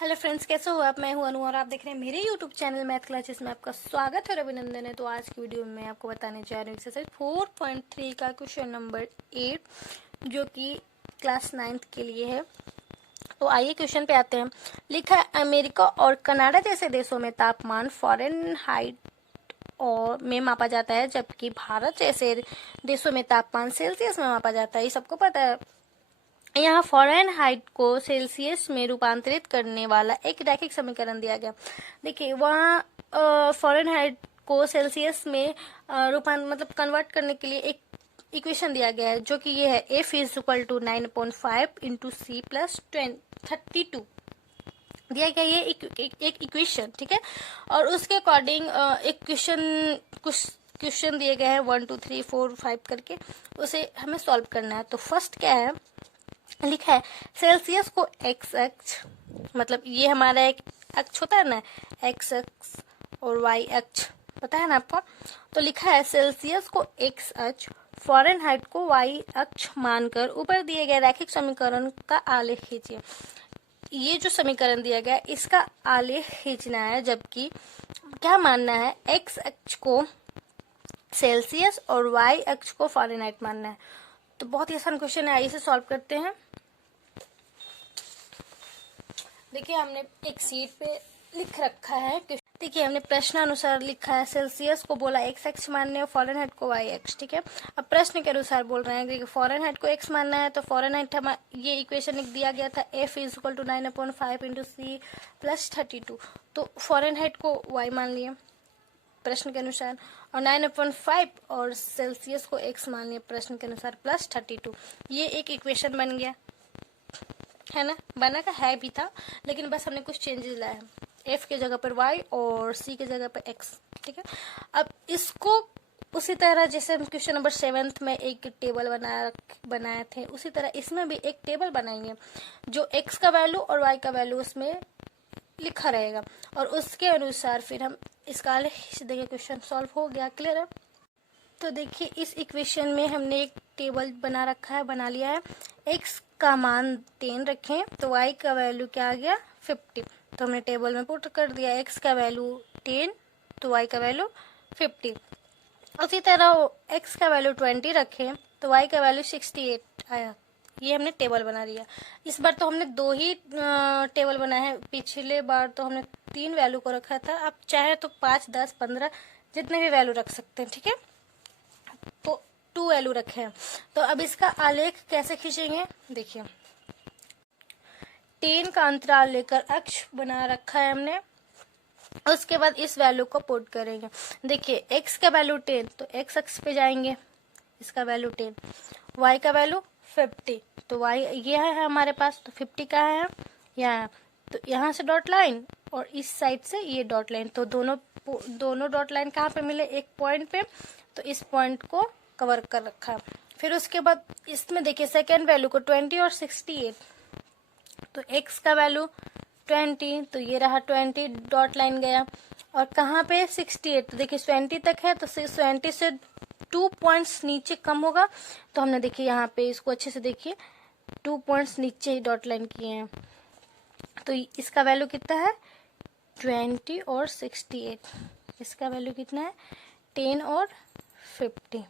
Hello friends, कैसे हो आप। मैं हूं अनु और आप देख रहे हैं मेरे यूट्यूब चैनल मैथ क्लासेस में। आपका स्वागत है और अभिनंदन है। तो आज की वीडियो में मैं आपको बताने जा रही हूँ एक्सरसाइज 4.3 का क्वेश्चन नंबर 8 जो कि क्लास 9th के लिए है। तो आइए क्वेश्चन पे आते हैं। लिखा है अमेरिका और कनाडा जैसे देशों में तापमान फ़ारेनहाइट और में मापा जाता है, जबकि भारत जैसे देशों में तापमान सेल्सियस में मापा जाता है। ये सबको पता है। यहाँ फ़ारेनहाइट को सेल्सियस में रूपांतरित करने वाला एक रैखिक समीकरण दिया गया। देखिए वहाँ फ़ारेनहाइट को सेल्सियस में मतलब कन्वर्ट करने के लिए एक इक्वेशन दिया गया है, जो कि ये है F is equal to 9.5 into C plus 32 दिया गया। ये एक इक्वेशन, ठीक है। और उसके अकॉर्डिंग एक कुछ क्वेश्चन दिए गए हैं 1 2 3 4 5 करके, उसे हमें सॉल्व करना है। तो फर्स्ट क्या है, लिखा है सेल्सियस को एक्स अक्ष, मतलब ये हमारा एक अक्ष होता है ना, एक्स अक्ष और वाई अक्ष, पता है ना आपको। तो लिखा है सेल्सियस को एक्स अक्ष, फ़ारेनहाइट को वाई अक्ष मानकर ऊपर दिए गए रैखिक समीकरण का आलेख खींचिए। ये जो समीकरण दिया गया इसका आलेख खींचना है, जबकि क्या मानना है, एक्स अक्ष को सेल्सियस और वाई अक्ष को फ़ारेनहाइट मानना है। तो बहुत ही आसान क्वेश्चन है, आइए इसे सॉल्व करते हैं। देखिए हमने एक शीट पे लिख रखा है। देखिए हमने प्रश्नानुसार लिखा है सेल्सियस को बोला एक्स अक्ष मानने और फ़ारेनहाइट को वाई अक्ष, ठीक है। अब प्रश्न के अनुसार बोल रहे हैं कि फ़ारेनहाइट को एक्स मानना है, तो फ़ारेनहाइट हम ये इक्वेशन एक दिया गया था F is equal to 9/5 into C plus 32। तो फ़ारेनहाइट को वाई मान लिए प्रश्न के अनुसार, और 9/5 और सेल्सियस को एक्स मान लिया प्रश्न के अनुसार प्लस 32। ये एक इक्वेशन बन गया है ना, बना का है भी था, लेकिन बस हमने कुछ चेंजेस लाए हैं, एफ के जगह पर वाई और सी के जगह पर एक्स, ठीक है। अब इसको उसी तरह जैसे हम क्वेश्चन नंबर 7 में एक टेबल बनाए थे, उसी तरह इसमें भी एक टेबल बनाएंगे जो एक्स का वैल्यू और वाई का वैल्यू उसमें लिखा रहेगा, और उसके अनुसार फिर हम इसका आलेख खींच देंगे। क्वेश्चन सॉल्व हो गया, क्लियर है। तो देखिए इस इक्वेशन में हमने एक टेबल बना लिया है। x का मान 10 रखें तो y का वैल्यू क्या आ गया 50। तो हमने टेबल में पुट कर दिया x का वैल्यू 10 तो y का वैल्यू 50। उसी तरह x का वैल्यू 20 रखें तो y का वैल्यू 68 आया। ये हमने टेबल बना लिया। इस बार तो हमने 2 ही टेबल बनाए हैं, पिछले बार तो हमने 3 वैल्यू को रखा था। आप चाहे तो 5 10 15 जितने भी वैल्यू रख सकते हैं, ठीक है। तो 2 वैल्यू रखे हैं। तो अब इसका आलेख कैसे खींचेंगे, देखिए 10 का अंतराल लेकर अक्ष बना रखा है हमने। उसके बाद इस वैल्यू को पुट करेंगे। देखिए x का वैल्यू 10 तो x अक्ष पे जाएंगे, इसका वैल्यू 10, y का वैल्यू 50 तो y ये है हमारे पास, तो 50 का है यहाँ, तो यहाँ से डॉट लाइन और इस साइड से ये डॉट लाइन, तो दोनों डॉट लाइन कहाँ पे मिले, एक पॉइंट पे, तो इस पॉइंट को कवर कर रखा। फिर उसके बाद इसमें देखिए सेकेंड वैल्यू को 20 और 68, तो x का वैल्यू 20 तो ये रहा 20 डॉट लाइन गया, और कहाँ पे 68, तो देखिए 20 तक है तो 20 से 2 पॉइंट्स नीचे कम होगा, तो हमने देखिए यहाँ पे इसको अच्छे से देखिए 2 पॉइंट्स नीचे ही डॉट लाइन किए हैं। तो इसका वैल्यू कितना है 20 और 68, इसका वैल्यू कितना है 10 और 50,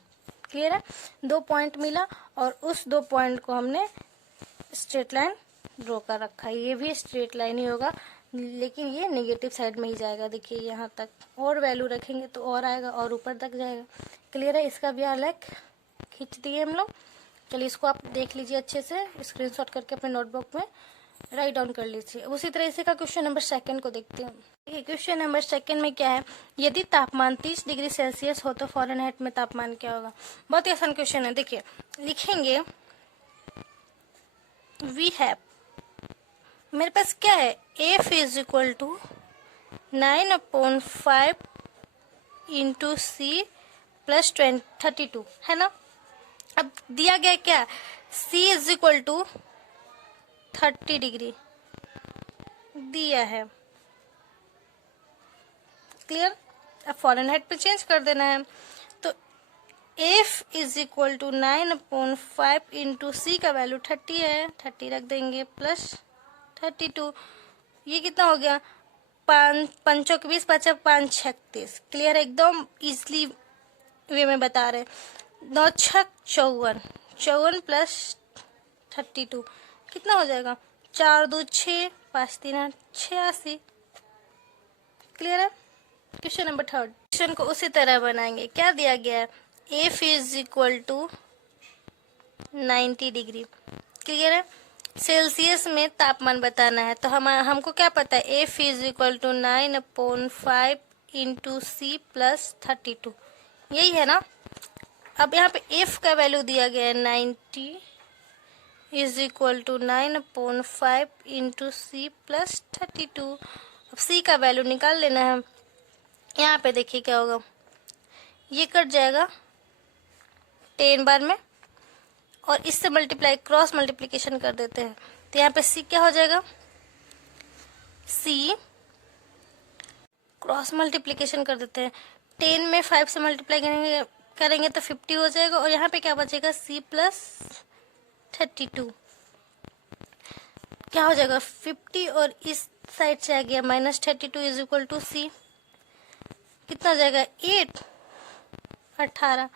क्लियर है। 2 पॉइंट मिला और उस 2 पॉइंट को हमने स्ट्रेट लाइन ड्रॉ कर रखा है। ये भी स्ट्रेट लाइन ही होगा, लेकिन ये नेगेटिव साइड में ही जाएगा। देखिए यहाँ तक और वैल्यू रखेंगे तो और आएगा और ऊपर तक जाएगा, क्लियर है। इसका भी आलेख खींच दिए हम लोग। चलिए इसको आप देख लीजिए अच्छे से, स्क्रीनशॉट करके अपने नोटबुक में राइट डाउन कर लीजिए। उसी तरह इसी का क्वेश्चन नंबर 2 को देखते हैं। देखिए क्वेश्चन नंबर 2 में क्या है, यदि तापमान 30 डिग्री सेल्सियस हो तो फ़ारेनहाइट में तापमान क्या होगा। बहुत ही आसान क्वेश्चन है। देखिए लिखेंगे वी हैव, मेरे पास क्या है F is equal to 9/5 into C plus 32 है ना। अब दिया गया क्या, C is equal to 30 degree दिया है, क्लियर। अब फ़ारेनहाइट पे चेंज कर देना है, तो F is equal to 9/5 into C का वैल्यू 30 है, 30 रख देंगे प्लस 32, ये कितना हो गया, 5×5 = 20, 5×5 = 36। क्लियर है, एकदम इजली वे में बता रहे हैं। 9×6 = 54, 54 + 32 कितना हो जाएगा, 4×2 = 6, 5×3 = 86। क्लियर है। क्वेश्चन नंबर 3, क्वेश्चन को उसी तरह बनाएंगे। क्या दिया गया है, F is equal to 90 degree. Clear है, सेल्सियस में तापमान बताना है, तो हमको क्या पता है, F is equal to 9/5 × C + 32, यही है ना। अब यहाँ पे एफ का वैल्यू दिया गया है 90 इज इक्वल टू 9/5 × C + 32। अब C का वैल्यू निकाल लेना है। यहाँ पे देखिए क्या होगा, ये कट जाएगा 10 बार में, और इससे मल्टीप्लाई क्रॉस मल्टीप्लिकेशन कर देते हैं, तो यहाँ पे C क्या हो जाएगा, C क्रॉस मल्टीप्लिकेशन कर देते हैं, 10 में 5 से मल्टीप्लाई करेंगे तो 50 हो जाएगा, और यहाँ पे क्या बचेगा, C + 32 क्या हो जाएगा, 50, और इस साइड से आ गया -32 इज इक्वल टू C, कितना हो जाएगा, 8, 18,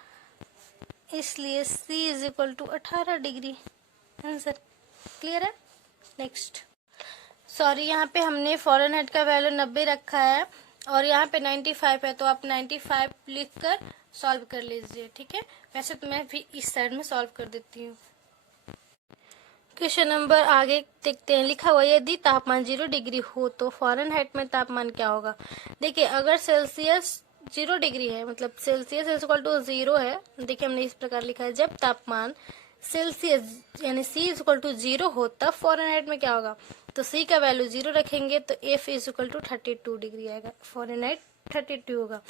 इसलिए C is equal to 18 degree, answer. Clear है। नेक्स्ट, सॉरी यहाँ पे हमने फ़ारेनहाइट का वैल्यू 90 रखा है और यहाँ पे 95 है, तो आप 95 लिखकर सॉल्व कर लीजिए, ठीक है। वैसे तो मैं भी इस साइड में सॉल्व कर देती हूँ। क्वेश्चन नंबर आगे देखते हैं। लिखा हुआ, यदि तापमान 0 डिग्री हो तो फ़ारेनहाइट में तापमान क्या होगा। देखिए, अगर सेल्सियस 0 डिग्री है, मतलब सेल्सियस इज इक्वल टू 0 है। देखिए, हमने इस प्रकार लिखा है, जब तापमान सेल्सियस यानी C इज इक्वल टू 0 हो तब फ़ारेनहाइट में क्या होगा। तो C का वैल्यू 0 रखेंगे तो F is equal to 32 degree आएगा, फ़ारेनहाइट 32 होगा।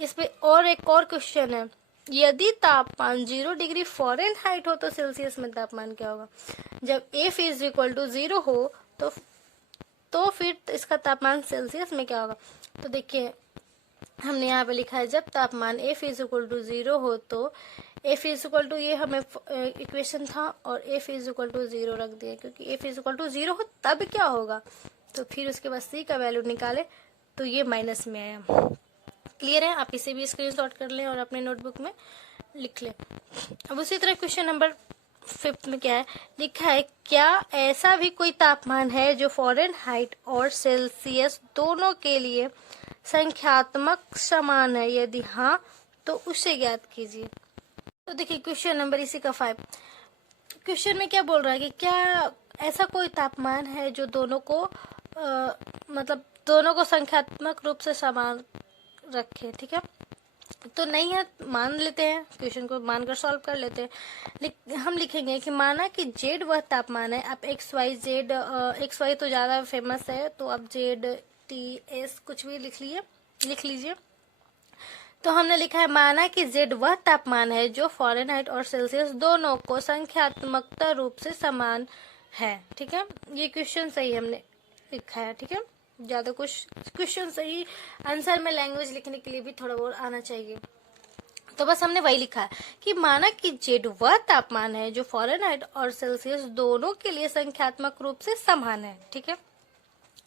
इस पे और एक और क्वेश्चन है, यदि तापमान 0 डिग्री फ़ारेनहाइट हो तो सेल्सियस में तापमान क्या होगा। जब F इज इक्वल टू 0 हो तो फिर इसका तापमान सेल्सियस में क्या होगा। तो देखिए, हमने यहाँ पे लिखा है, जब तापमान F इज इक्वल टू 0 हो तो F इज इक्वल टू, ये हमें इक्वेशन था, और F इज इक्वल टू 0 रख दिया, क्योंकि F इज इक्वल टू 0 हो तब क्या होगा। तो फिर उसके बाद C का वैल्यू निकाले तो ये माइनस में आया। क्लियर है, आप इसे भी स्क्रीनशॉट कर लें और अपने नोटबुक में लिख लें। अब उसी तरह क्वेश्चन नंबर 5 में क्या है, लिखा है, क्या ऐसा भी कोई तापमान है जो फ़ारेनहाइट और सेल्सियस दोनों के लिए संख्यात्मक समान है, यदि हाँ तो उसे ज्ञात कीजिए। तो देखिए, क्वेश्चन नंबर इसी का 5, क्वेश्चन में क्या बोल रहा है कि क्या ऐसा कोई तापमान है जो दोनों को मतलब दोनों को संख्यात्मक रूप से समान रखे। ठीक है, तो नहीं है, मान लेते हैं, क्वेश्चन को मानकर सॉल्व कर लेते हैं। हम लिखेंगे कि माना कि जेड वह तापमान है। आप X Y Z, X Y तो ज़्यादा फेमस है, तो आप जेड टी एस कुछ भी लिख लीजिए। तो हमने लिखा है, माना कि जेड वह तापमान है जो फ़ारेनहाइट और सेल्सियस दोनों को संख्यात्मकता रूप से समान है। ठीक है, ये क्वेश्चन सही हमने लिखा है। ठीक है, ज़्यादा कुछ क्वेश्चन सही, आंसर में लैंग्वेज लिखने के लिए भी थोड़ा बहुत आना चाहिए। तो बस हमने वही लिखा है कि माना कि जेड वह तापमान है जो फ़ारेनहाइट और सेल्सियस दोनों के लिए संख्यात्मक रूप से समान है। ठीक है,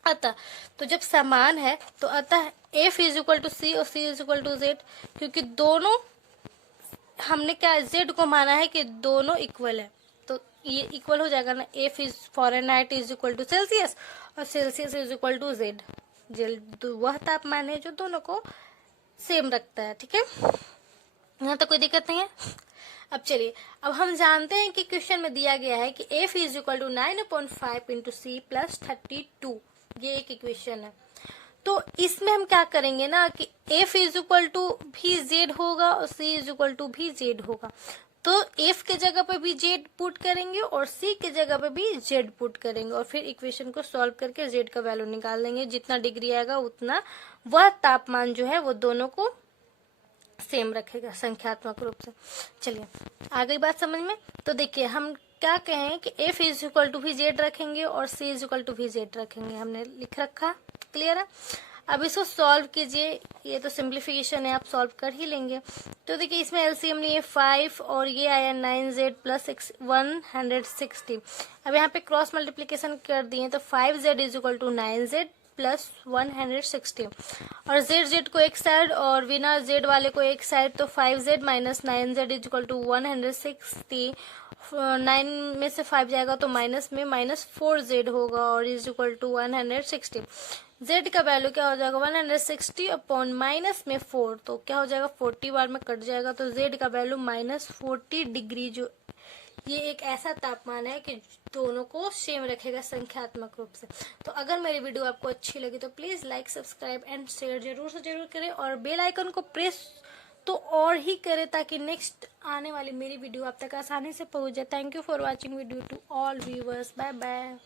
अतः तो जब समान है तो अतः F is equal to C और C is equal to Z, क्योंकि दोनों हमने क्या Z को माना है कि दोनों इक्वल है, तो ये इक्वल हो जाएगा ना। F is Fahrenheit is equal to Celsius और Celsius is equal to Z। वह तापमान है जो दोनों को सेम रखता है। ठीक है, यहाँ तो कोई दिक्कत नहीं है। अब चलिए, अब हम जानते हैं कि क्वेश्चन में दिया गया है कि F is equal to 9/5 × C + 32, ये एक इक्वेशन है। तो इसमें हम क्या करेंगे ना कि F इज इक्वल टू भी Z होगा और C इज इक्वल टू भी Z होगा, तो F के जगह पे भी Z पुट करेंगे और C के जगह पे भी Z पुट करेंगे, और फिर इक्वेशन को सॉल्व करके Z का वैल्यू निकाल देंगे। जितना डिग्री आएगा उतना वह तापमान जो है वो दोनों को सेम रखेगा संख्यात्मक रूप से। चलिए, आ गई बात समझ में। तो देखिए, हम क्या कहें कि F इज इक्वल टू भी Z रखेंगे और C इज इक्वल टू भी Z रखेंगे, हमने लिख रखा। क्लियर है। अब इसको सॉल्व कीजिए, ये तो सिंप्लीफिकेशन है, आप सॉल्व कर ही लेंगे। तो देखिए इसमें एलसीएम लिए 5 और ये आया 9z प्लस 160। अब यहाँ पे क्रॉस मल्टीप्लीकेशन कर दिए तो 5z is equal to 9z plus 160 और z को एक साइड और बिना z वाले को एक साइड, तो 5z minus 9z is equal to 160। 9 में से 5 जाएगा तो माइनस में -4z होगा और इज इक्वल टू 160। z का वैल्यू क्या हो जाएगा 160 अपॉन माइनस में 4, तो क्या हो जाएगा 40 बार में कट जाएगा, तो z का वैल्यू -40 डिग्री। जो ये एक ऐसा तापमान है कि दोनों को सेम रखेगा संख्यात्मक रूप से। तो अगर मेरी वीडियो आपको अच्छी लगी तो please like, subscribe and share जरूर से जरूर करें और बेल आइकन को प्रेस तो और ही करें ताकि नेक्स्ट आने वाली मेरी वीडियो आप तक आसानी से पहुंच जाए। Thank you for watching video to all viewers. Bye bye.